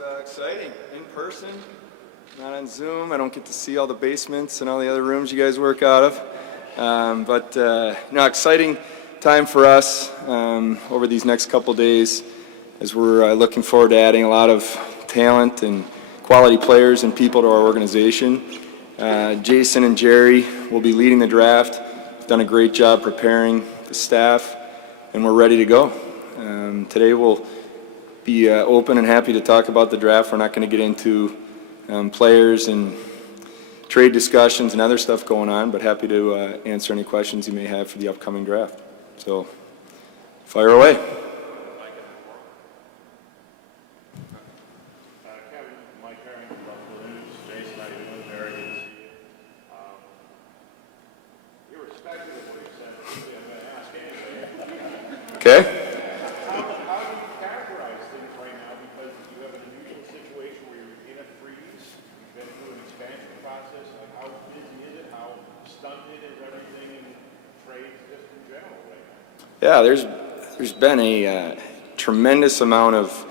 Exciting. In person, not on Zoom. I don't get to see all the basements and all the other rooms you guys work out of. Exciting time for us over these next couple days as we're looking forward to adding a lot of talent and quality players and people to our organization. Jason and Jerry will be leading the draft. They've done a great job preparing the staff, and we're ready to go. Today we'll be open and happy to talk about the draft. We're not going to get into players and trade discussions and other stuff going on, but happy to answer any questions you may have for the upcoming draft. So, fire away. Kevyn, Mike Herring from Buffalo News. Jason, how you doing? Very good to see you. Irrespective of what you said, I'm going to ask anyway. Okay. How do you characterize things right now? Because you have an unusual situation where you're in a freeze, you've been through an expansion process. Like, how busy is it? How stunted is everything in trades just in general right now? Yeah, there's been a tremendous amount of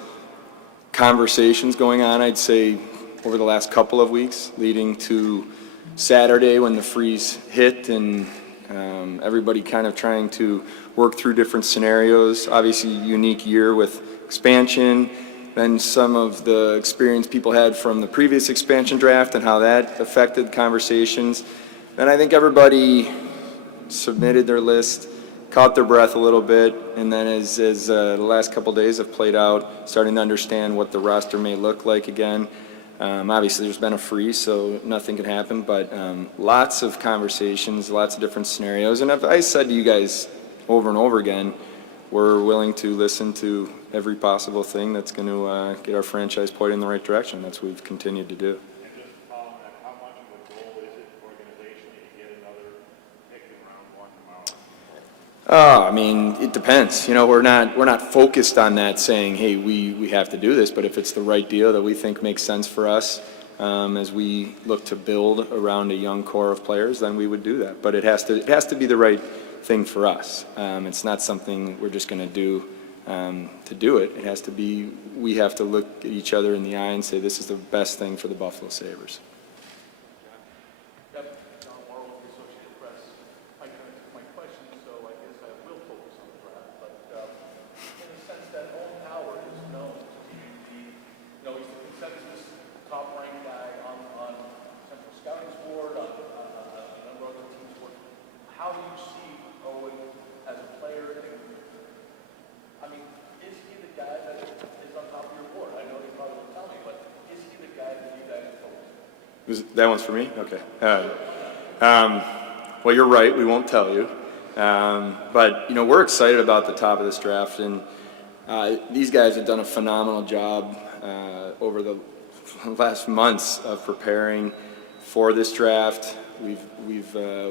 conversations going on, I'd say, over the last couple of weeks, leading to Saturday when the freeze hit, and everybody kind of trying to work through different scenarios. Obviously, unique year with expansion, then some of the experience people had from the previous expansion draft and how that affected conversations. Then I think everybody submitted their list, caught their breath a little bit, and then as the last couple days have played out, starting to understand what the roster may look like again. Obviously, there's been a freeze, so nothing can happen, but lots of conversations, lots of different scenarios. And I said to you guys over and over again, we're willing to listen to every possible thing that's going to get our franchise pointed in the right direction. That's what we've continued to do. And just following that, how much of a goal is it organizationally to get another pick in round one tomorrow? I mean, it depends. You know, we're not focused on that saying, hey, we have to do this, but if it's the right deal that we think makes sense for us as we look to build around a young core of players, then we would do that. But it has to be the right thing for us. It's not something we're just going to do to do it. It has to be, we have to look at each other in the eye and say, this is the best thing for the Buffalo Sabres. How do you see Owen as a player? I mean, is he the guy that is on top of your board? I know you probably won't tell me, but is he the guy that you guys focus on? That one's for me? Okay. Well, you're right. We won't tell you. But, you know, we're excited about the top of this draft. And these guys have done a phenomenal job over the last months of preparing for this draft. We've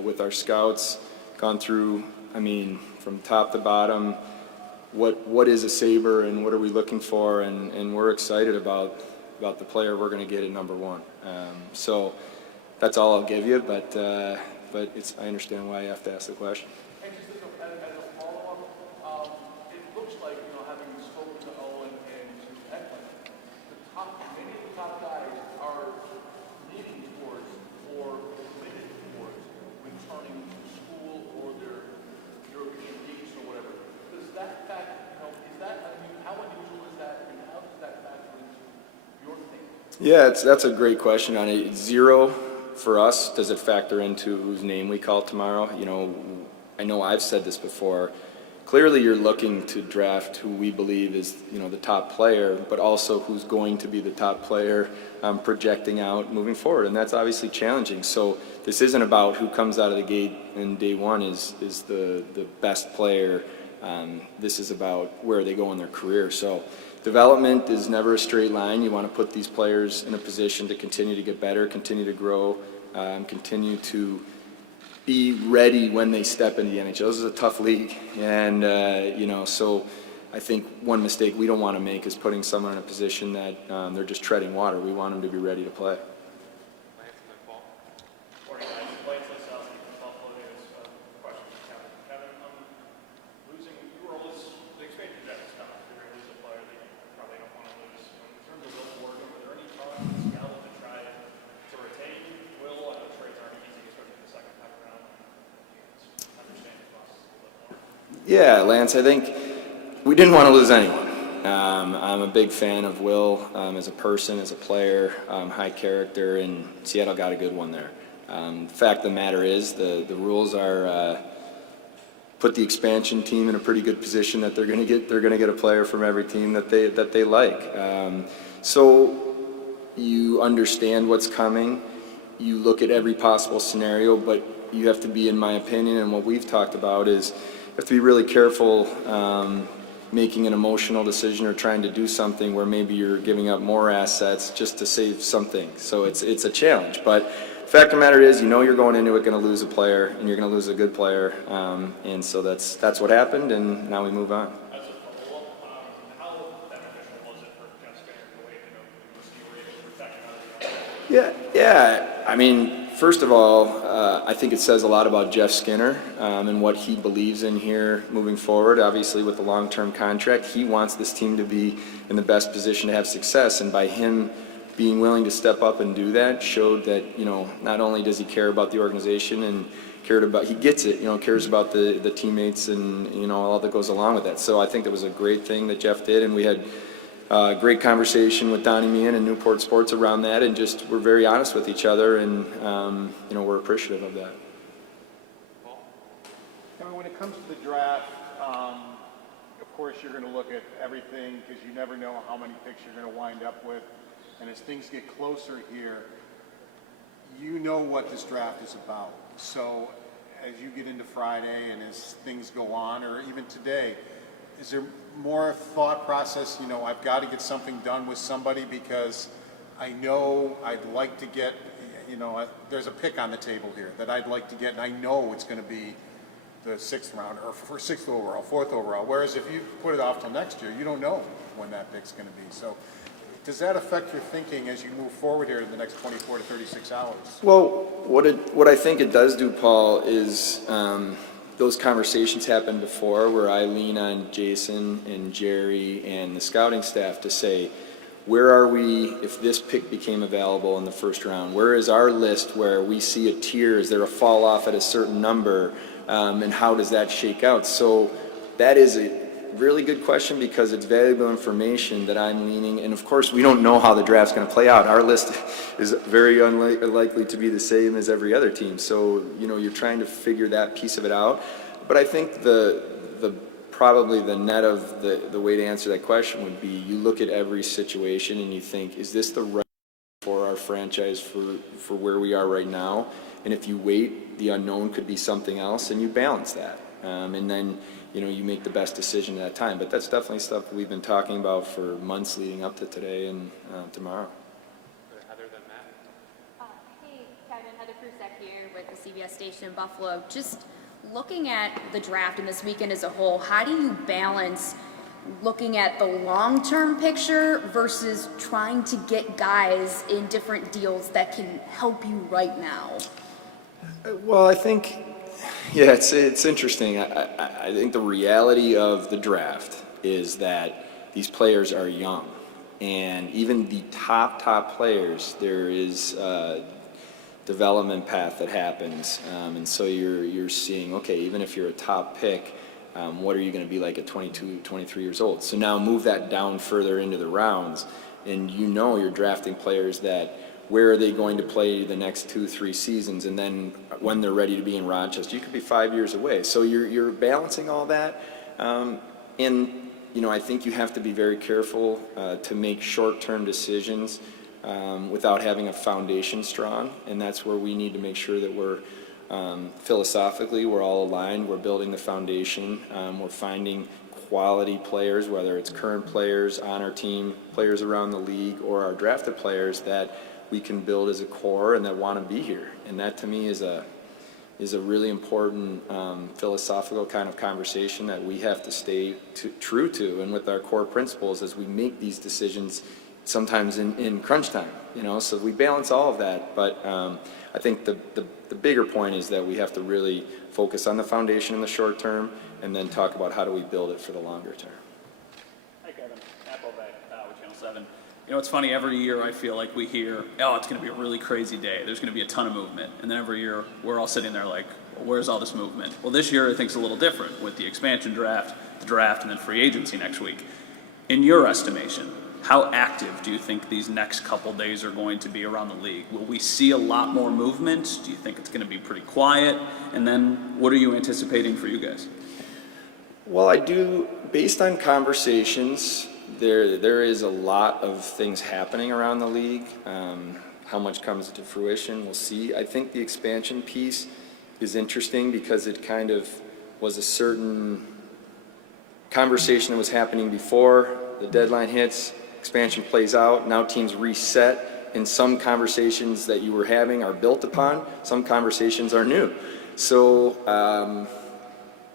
with our scouts gone through, I mean, from top to bottom, what is a Sabre and what are we looking for, and we're excited about the player we're going to get at number one. So that's all I'll give you, but I understand why you have to ask the question. And just as a follow-up, it looks like, you know, having spoken to Owen and to Ekman, many of the top guys are leaning towards or committed towards returning to school or their European leagues or whatever. Does that fact, you know, how unusual is that, and how does that factor into your thinking? Yeah, that's a great question. On a zero for us, does it factor into whose name we call tomorrow? You know, I know I've said this before. Clearly, you're looking to draft who we believe is, you know, the top player, but also who's going to be the top player projecting out moving forward, and that's obviously challenging. So this isn't about who comes out of the gate in day one is the best player. This is about where they go in their career. So development is never a straight line. You want to put these players in a position to continue to get better, continue to grow, continue to be ready when they step into the NHL. This is a tough league, and you know, so I think one mistake we don't want to make is putting someone in a position that they're just treading water. We want them to be ready to play. Losing, you were always the expansion draft is tough. You're going to lose a player that you probably don't want to lose. In terms of Will Ward Yeah, Lance, I think we didn't want to lose anyone. I'm a big fan of Will as a person, as a player, high character, and Seattle got a good one there. The fact of the matter is the rules are put the expansion team in a pretty good position that they're going to get a player from every team that they like. So you understand what's coming. You look at every possible scenario, but you have to be, in my opinion, and what we've talked about is you have to be really careful making an emotional decision or trying to do something where maybe you're giving up more assets just to save something. So it's a challenge. But the fact of the matter is, you know you're going into it going to lose a player, and you're going to lose a good player. And so that's what happened, and now we move on. As a follow-up, how beneficial was it for Jeff Skinner the way you were able to protect another guy? Yeah. I mean, first of all, I think it says a lot about Jeff Skinner and what he believes in here moving forward. Obviously, with the long-term contract, he wants this team to be in the best position to have success, and by him being willing to step up and do that showed that, not only does he care about the organization and he gets it, cares about the teammates and, all that goes along with that. So I think it was a great thing that Jeff did, and we had great conversation with Donnie Meehan and Newport Sports around that, and just we're very honest with each other, and, we're appreciative of that. Kevin, when it comes to the draft, of course you're going to look at everything because you never know how many picks you're going to wind up with. And as things get closer here, you know what this draft is about. So as you get into Friday and as things go on, or even today, is there more thought process, I've got to get something done with somebody because I know I'd like to get, there's a pick on the table here that I'd like to get, and I know it's going to be the 6th round or 6th overall, 4th overall. Whereas if you put it off till next year, you don't know when that pick's going to be. So does that affect your thinking as you move forward here in the next 24 to 36 hours? Well, what I think it does do, Paul, is those conversations happened before where I lean on Jason and Jerry and the scouting staff to say, where are we if this pick became available in the first round? Where is our list where we see a tier? Is there a fall off at a certain number? And how does that shake out? So that is a really good question because it's valuable information that I'm leaning, and of course we don't know how the draft's going to play out. Our list is very unlikely to be the same as every other team, so you're trying to figure that piece of it out. But I think probably the net of the way to answer that question would be you look at every situation and you think, is this the right for our franchise for where we are right now? And if you wait, the unknown could be something else, and you balance that, and then you make the best decision at that time. But that's definitely stuff we've been talking about for months leading up to today and tomorrow. Other than that? Hey, Kevin, Heather Krusek here with the CBS station in Buffalo. Just looking at the draft and this weekend as a whole, how do you balance looking at the long-term picture versus trying to get guys in different deals that can help you right now? Well, I think, yeah, it's interesting. I think the reality of the draft is that these players are young, and even the top players, there is a development path that happens, and so you're seeing, okay, even if you're a top pick, what are you going to be like at 22, 23 years old? So now move that down further into the rounds, and you're drafting players that where are they going to play the next 2-3 seasons, and then when they're ready to be in Rochester, you could be 5 years away. So you're balancing all that, and I think you have to be very careful to make short-term decisions without having a foundation strong, and that's where we need to make sure that we're philosophically we're all aligned. We're building the foundation. We're finding quality players, whether it's current players on our team, players around the league, or our drafted players that we can build as a core and that want to be here. And that to me is a really important philosophical kind of conversation that we have to stay true to, and with our core principles as we make these decisions sometimes in crunch time, so we balance all of that. But I think the bigger point is that we have to really focus on the foundation in the short term and then talk about how do we build it for the longer term. Hi, Kevin. Appleback with Channel 7. You know, it's funny, every year I feel like we hear, oh, it's going to be a really crazy day. There's going to be a ton of movement. And then every year we're all sitting there like, well, where's all this movement? Well, this year I think it's a little different with the expansion draft, the draft, and then free agency next week. In your estimation, how active do you think these next couple days are going to be around the league? Will we see a lot more movement? Do you think it's going to be pretty quiet? And then what are you anticipating for you guys? Well, I do, based on conversations, there is a lot of things happening around the league. How much comes to fruition, we'll see. I think the expansion piece is interesting because it kind of was a certain conversation that was happening before the deadline hits, expansion plays out, now teams reset, and some conversations that you were having are built upon, some conversations are new. So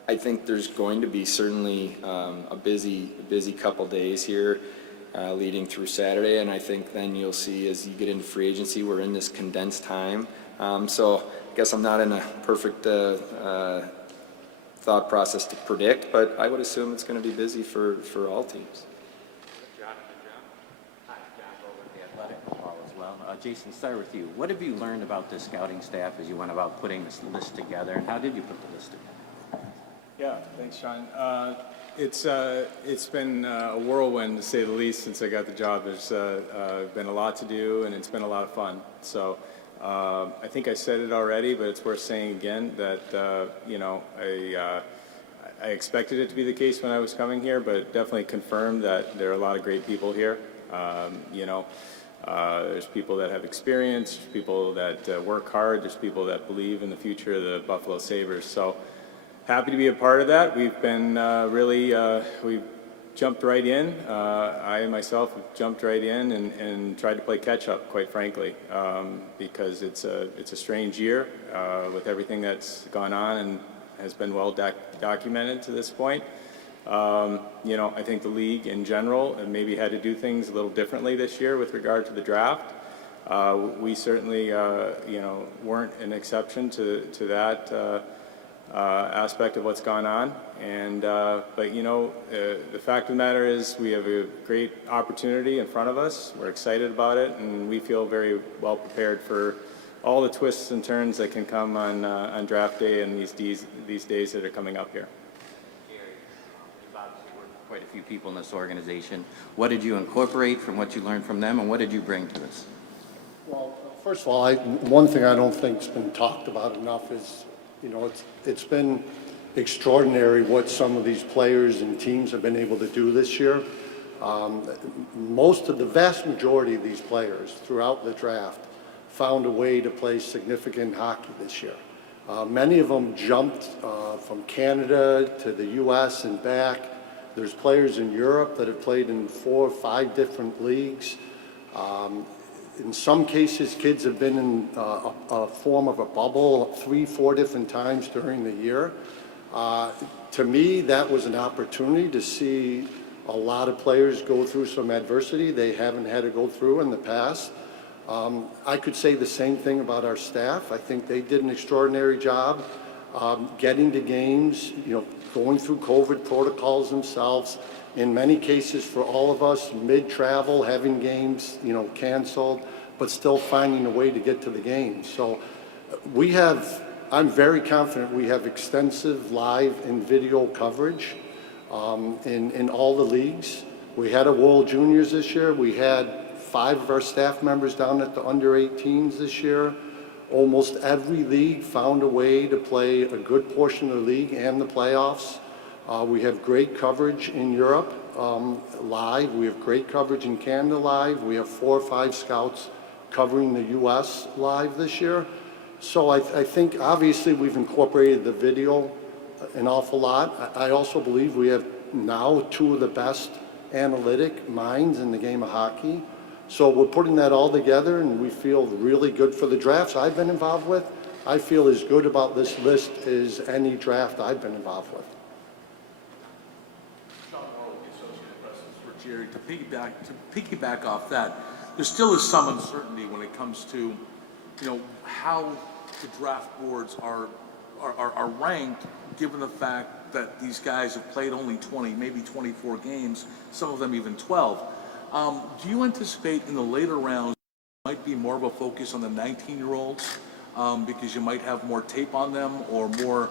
I think there's going to be certainly a busy couple days here leading through Saturday, and I think then you'll see as you get into free agency, we're in this condensed time. So I guess I'm not in a perfect thought process to predict, but I would assume it's going to be busy for all teams. Hi, John over at the Athletic Hall as well. Jason, start with you. What have you learned about the scouting staff as you went about putting this list together, and how did you put the list together? Yeah, thanks, Sean. It's been a whirlwind, to say the least, since I got the job. There's been a lot to do, and it's been a lot of fun. So I think I said it already, but it's worth saying again that I expected it to be the case when I was coming here, but it definitely confirmed that there are a lot of great people here. There's people that have experience, people that work hard, there's people that believe in the future of the Buffalo Sabres. So happy to be a part of that. We've been we've jumped right in. I myself have jumped right in and tried to play catch up, quite frankly, because it's a strange year with everything that's gone on and has been well documented to this point. I think the league in general maybe had to do things a little differently this year with regard to the draft. We certainly weren't an exception to that aspect of what's gone on, but the fact of the matter is we have a great opportunity in front of us. We're excited about it, and we feel very well prepared for all the twists and turns that can come on draft day and these days that are coming up here. Gary, you've obviously worked with quite a few people in this organization. What did you incorporate from what you learned from them, and what did you bring to this? Well, first of all, one thing I don't think's been talked about enough is, it's been extraordinary what some of these players and teams have been able to do this year. The vast majority of these players throughout the draft found a way to play significant hockey this year. Many of them jumped from Canada to the U.S. and back. There's players in Europe that have played in 4 or 5 different leagues. In some cases, kids have been in a form of a bubble 3, 4 different times during the year. To me, that was an opportunity to see a lot of players go through some adversity they haven't had to go through in the past. I could say the same thing about our staff. I think they did an extraordinary job getting to games, going through COVID protocols themselves. In many cases, for all of us, mid-travel, having games, canceled, but still finding a way to get to the games. So I'm very confident we have extensive live and video coverage in all the leagues. We had a World Juniors this year. We had 5 of our staff members down at the under-18s this year. Almost every league found a way to play a good portion of the league and the playoffs. We have great coverage in Europe live. We have great coverage in Canada live. We have 4 or 5 scouts covering the U.S. live this year. So I think obviously we've incorporated the video an awful lot. I also believe we have now 2 of the best analytic minds in the game of hockey. So we're putting that all together, and we feel really good for the drafts I've been involved with. I feel as good about this list as any draft I've been involved with. Sean Morrow, the Associated Press, for Jerry. To piggyback off that, there still is some uncertainty when it comes to, how the draft boards are ranked, given the fact that these guys have played only 20, maybe 24 games, some of them even 12. Do you anticipate in the later rounds might be more of a focus on the 19-year-olds because you might have more tape on them or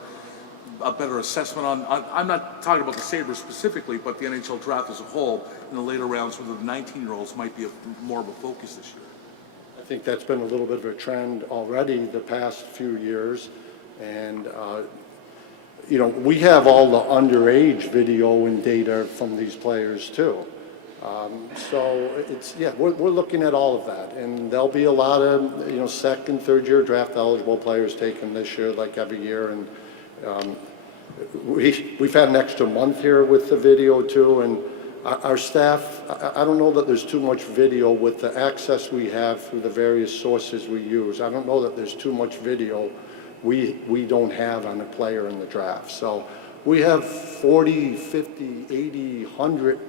a better assessment on, I'm not talking about the Sabres specifically, but the NHL draft as a whole in the later rounds where the 19-year-olds might be more of a focus this year? I think that's been a little bit of a trend already the past few years. And, you know, we have all the underage video and data from these players too. So it's, yeah, we're looking at all of that. And there'll be a lot of, you know, second, third year draft eligible players taken this year, like every year. And we've had an extra month here with the video too. And our staff, I don't know that there's too much video with the access we have through the various sources we use. I don't know that there's too much video we don't have on a player in the draft. So we have 40, 50, 80, 100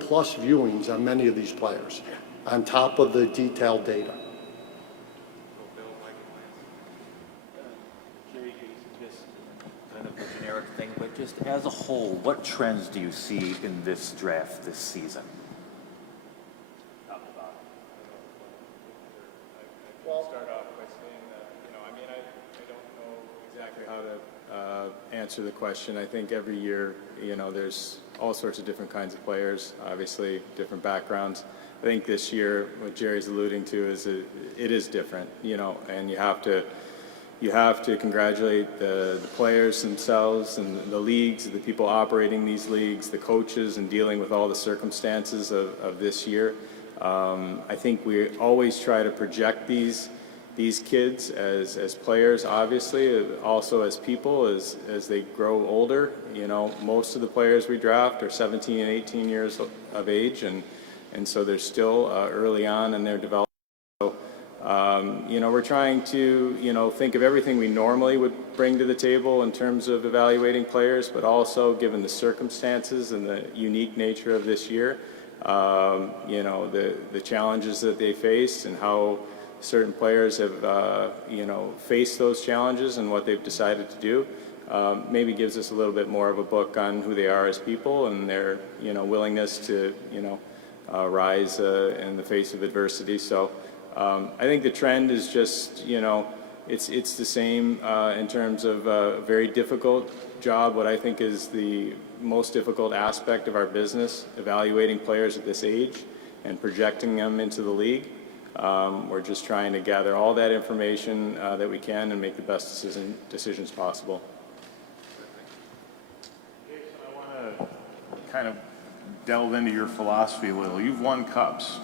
plus viewings on many of these players on top of the detailed data. Jerry, just kind of a generic thing, but just as a whole, what trends do you see in this draft this season? Well, start off by saying that, you know, I mean, I don't know exactly how to answer the question. I think every year, you know, there's all sorts of different kinds of players, obviously different backgrounds. I think this year, what Jerry's alluding to is it is different, you know, and you have to congratulate the players themselves and the leagues, the people operating these leagues, the coaches, and dealing with all the circumstances of this year. I think we always try to project these kids as players, obviously, also as people as they grow older. You know, most of the players we draft are 17 and 18 years of age, and so they're still early on in their development. So, you know, we're trying to, you know, think of everything we normally would bring to the table in terms of evaluating players, but also given the circumstances and the unique nature of this year, you know, the challenges that they face and how certain players have, you know, faced those challenges and what they've decided to do, maybe gives us a little bit more of a book on who they are as people and their, you know, willingness to, you know, rise in the face of adversity. So I think the trend is just, you know, it's the same in terms of a very difficult job. What I think is the most difficult aspect of our business, evaluating players at this age and projecting them into the league. We're just trying to gather all that information that we can and make the best decisions possible. Jason, I want to kind of delve into your philosophy a little. You've won cups.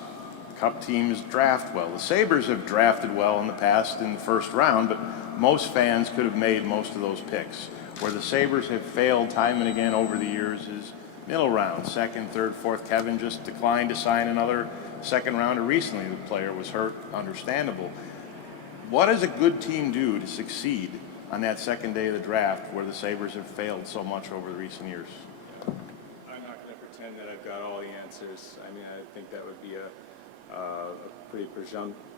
Cup teams draft well. The Sabres have drafted well in the past in the first round, but most fans could have made most of those picks. Where the Sabres have failed time and again over the years is middle round, second, third, fourth. Kevyn just declined to sign another second rounder recently. The player was hurt, understandable. What does a good team do to succeed on that second day of the draft where the Sabres have failed so much over the recent years? I'm not going to pretend that I've got all the answers. I mean, I think that would be a pretty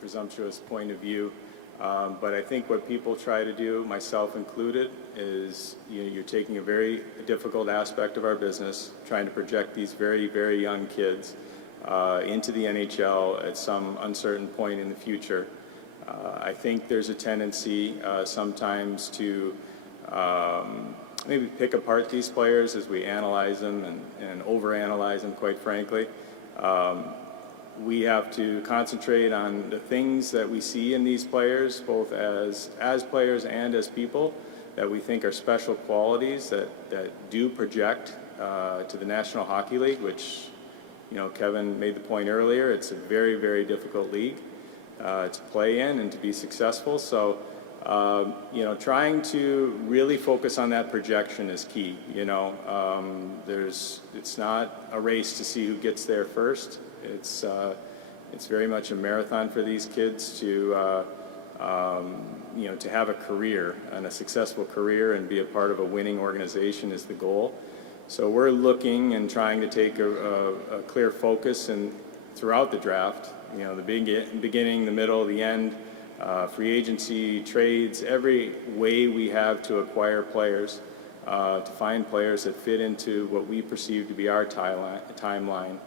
presumptuous point of view. But I think what people try to do, myself included, is you're taking a very difficult aspect of our business, trying to project these very, very young kids into the NHL at some uncertain point in the future. I think there's a tendency sometimes to maybe pick apart these players as we analyze them and overanalyze them, quite frankly. We have to concentrate on the things that we see in these players, both as players and as people, that we think are special qualities that do project to the National Hockey League, which, you know, Kevyn made the point earlier, it's a very, very difficult league to play in and to be successful. So, you know, trying to really focus on that projection is key. You know, it's not a race to see who gets there first. It's very much a marathon for these kids to, you know, to have a career and a successful career and be a part of a winning organization is the goal. So we're looking and trying to take a clear focus and throughout the draft, you know, the beginning, the middle, the end, free agency, trades, every way we have to acquire players, to find players that fit into what we perceive to be our timeline,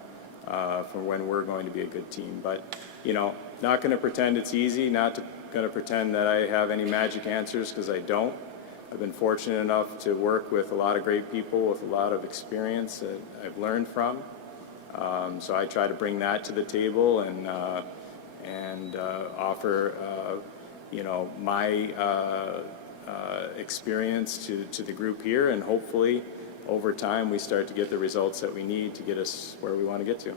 for when we're going to be a good team. But, not going to pretend it's easy, not going to pretend that I have any magic answers, because I don't. I've been fortunate enough to work with a lot of great people with a lot of experience that I've learned from. So I try to bring that to the table and offer, my experience to the group here, and hopefully over time we start to get the results that we need to get us where we want to get to.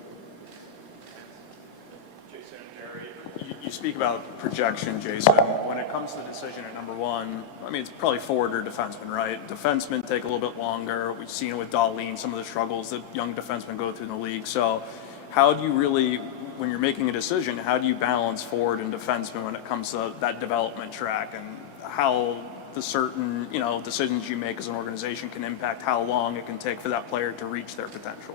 Jason and Jerry, you speak about projection, Jason. When it comes to the decision at number one, I mean, it's probably forward or defenseman, right? Defensemen take a little bit longer. We've seen it with Dahlin, some of the struggles that young defensemen go through in the league. So how do you really, when you're making a decision, how do you balance forward and defenseman when it comes to that development track, and how the certain, decisions you make as an organization can impact how long it can take for that player to reach their potential?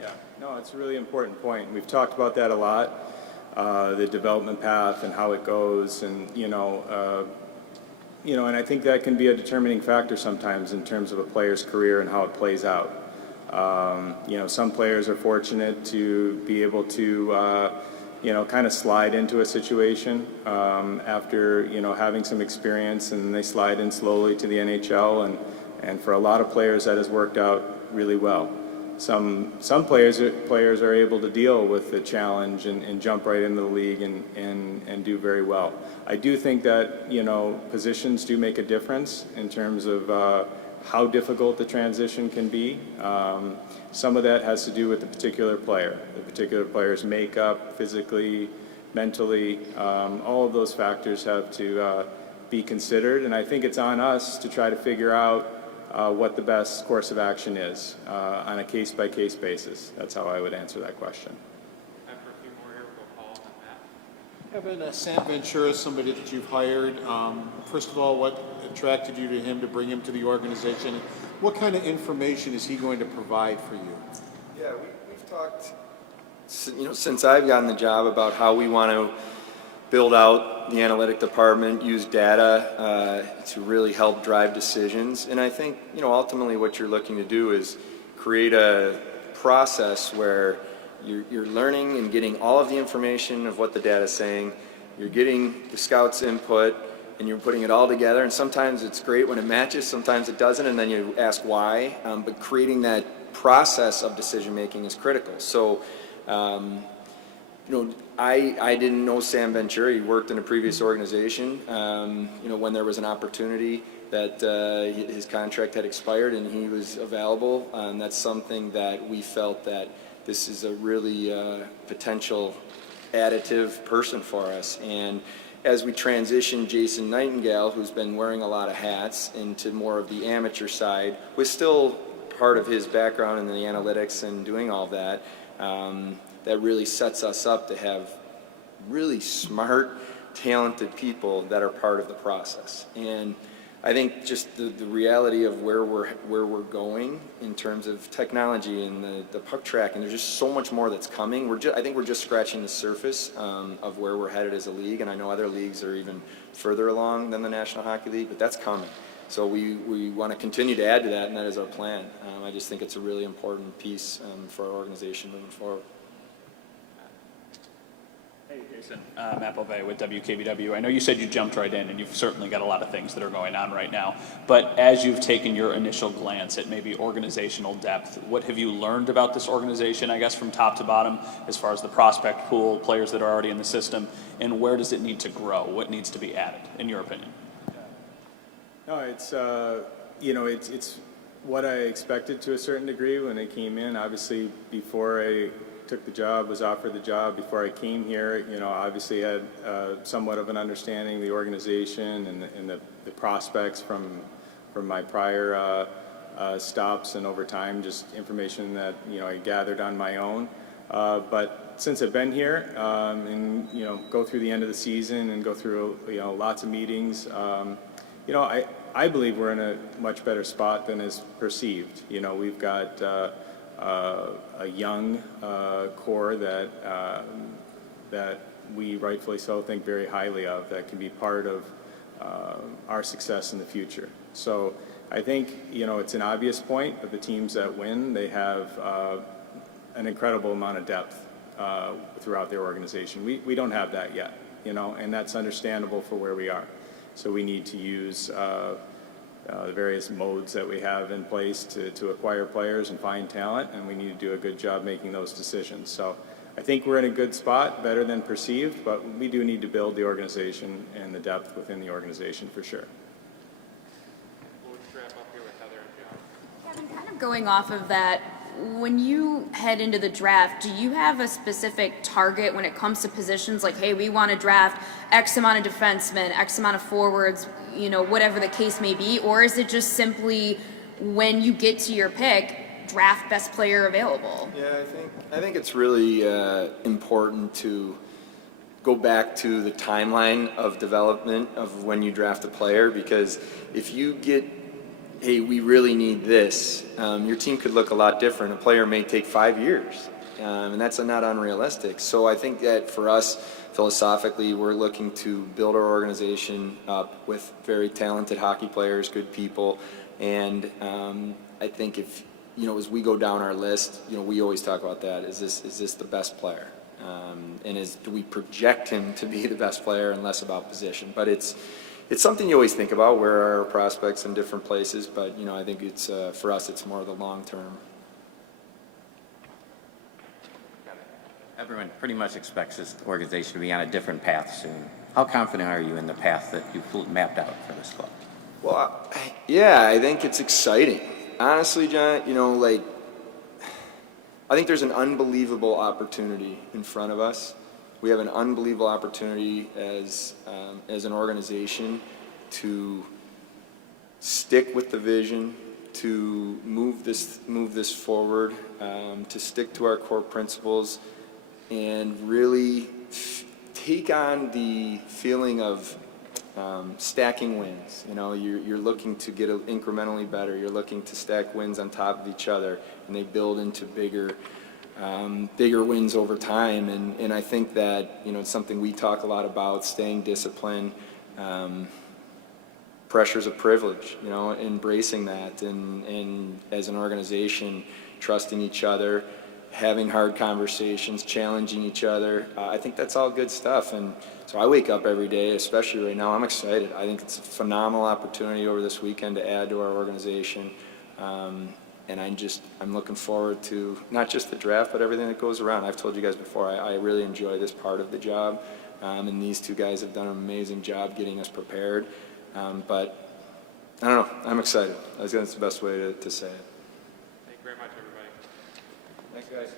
Yeah, no, it's a really important point. We've talked about that a lot, the development path and how it goes, and and I think that can be a determining factor sometimes in terms of a player's career and how it plays out. Some players are fortunate to be able to, kind of slide into a situation after, having some experience, and they slide in slowly to the NHL, and for a lot of players that has worked out really well. Some players are able to deal with the challenge and jump right into the league and do very well. I do think that, positions do make a difference in terms of how difficult the transition can be. Some of that has to do with the particular player's makeup, physically, mentally. All of those factors have to be considered, and I think it's on us to try to figure out what the best course of action is on a case-by-case basis. That's how I would answer that question. After a few more here, we'll call on Matt. Kevyn, Sam Ventura is somebody that you've hired. First of all, what attracted you to him to bring him to the organization? What kind of information is he going to provide for you? Yeah, we've talked, since I've gotten the job, about how we want to build out the analytic department, use data to really help drive decisions. And I think, ultimately what you're looking to do is create a process where you're learning and getting all of the information of what the data is saying. You're getting the scouts' input, and you're putting it all together. And sometimes it's great when it matches, sometimes it doesn't, and then you ask why. But creating that process of decision making is critical. So, I didn't know Sam Ventura. He worked in a previous organization. When there was an opportunity that his contract had expired and he was available, that's something that we felt that this is a really potential additive person for us. And as we transition Jason Nightingale, who's been wearing a lot of hats, into more of the amateur side, with still part of his background in the analytics and doing all that, that really sets us up to have really smart, talented people that are part of the process. And I think just the reality of where we're going in terms of technology and the puck track, and there's just so much more that's coming. I think we're just scratching the surface of where we're headed as a league, and I know other leagues are even further along than the National Hockey League, but that's coming. So we want to continue to add to that, and that is our plan. I just think it's a really important piece for our organization moving forward. Hey, Jason. Matt Bove with WKBW. I know you said you jumped right in, and you've certainly got a lot of things that are going on right now. But as you've taken your initial glance at maybe organizational depth, what have you learned about this organization, I guess, from top to bottom, as far as the prospect pool, players that are already in the system, and where does it need to grow? What needs to be added, in your opinion? No, it's it's what I expected to a certain degree when I came in. Obviously, before I took the job, was offered the job, before I came here, obviously had somewhat of an understanding of the organization and the prospects from my prior stops, and over time, just information that I gathered on my own. But since I've been here, and go through the end of the season and go through lots of meetings, I believe we're in a much better spot than is perceived. We've got a young core that we rightfully so think very highly of, that can be part of our success in the future. So I think it's an obvious point, but the teams that win, they have an incredible amount of depth throughout their organization. We don't have that yet, you know, and that's understandable for where we are. So we need to use the various modes that we have in place to acquire players and find talent, and we need to do a good job making those decisions. So I think we're in a good spot, better than perceived, but we do need to build the organization and the depth within the organization for sure. We'll just wrap up here with Heather and John. Kevin, kind of going off of that, when you head into the draft, do you have a specific target when it comes to positions like, hey, we want to draft X amount of defensemen, X amount of forwards, you know, whatever the case may be? Or is it just simply when you get to your pick, draft best player available? Yeah, I think it's really important to go back to the timeline of development of when you draft a player, because if you get, hey, we really need this, your team could look a lot different. A player may take 5 years, and that's not unrealistic. So I think that for us, philosophically, we're looking to build our organization up with very talented hockey players, good people, and I think if, you know, as we go down our list, you know, we always talk about that. Is this the best player? And do we project him to be the best player, and less about position? But it's something you always think about, where are our prospects in different places, but, you know, I think it's, for us, it's more the long term. Everyone pretty much expects this organization to be on a different path soon. How confident are you in the path that you've mapped out for this club? Well, yeah, I think it's exciting. Honestly, John, you know, like, I think there's an unbelievable opportunity in front of us. We have an unbelievable opportunity as an organization to stick with the vision, to move this forward, to stick to our core principles, and really take on the feeling of stacking wins. You know, you're looking to get incrementally better. You're looking to stack wins on top of each other, and they build into bigger wins over time. And I think that, you know, it's something we talk a lot about: staying disciplined, pressures of privilege. You know, embracing that, and as an organization, trusting each other, having hard conversations, challenging each other. I think that's all good stuff. And so I wake up every day, especially right now, I'm excited. I think it's a phenomenal opportunity over this weekend to add to our organization. And I'm looking forward to not just the draft, but everything that goes around. I've told you guys before, I really enjoy this part of the job. And these two guys have done an amazing job getting us prepared. But I don't know, I'm excited. I think that's the best way to say it. Thank you very much, everybody. Thanks, guys.